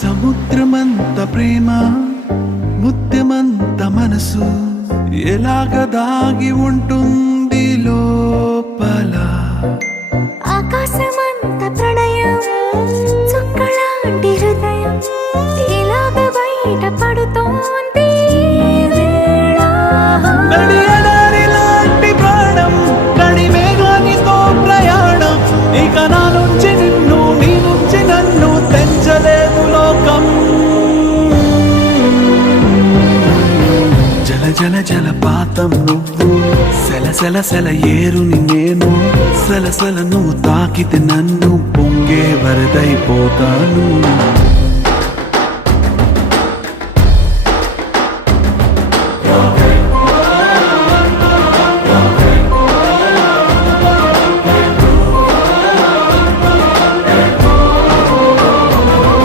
సముద్రమంత ప్రేమ ముత్యమంత మనసు ఎలాగ దాగి ఉంటుంది లోపల. ఆకాశమంత ప్రణయం చుక్కలాంటి హృదయం ఇలాగ బయట పడుతోంది వేళ. నడియడారిలాంటి ప్రాణం నడిమేఘానితో ప్రయాణం ఇక నా నుంచి నిన్ను నీ నుంచి నన్ను తెంచలేదు లోకం. జల జల జలపాతం నువ్వు సెల సెల సెల ఏరుని నేను సలసల నువ్వు తాకితే నన్ను పొంగే వరదైపోతాను.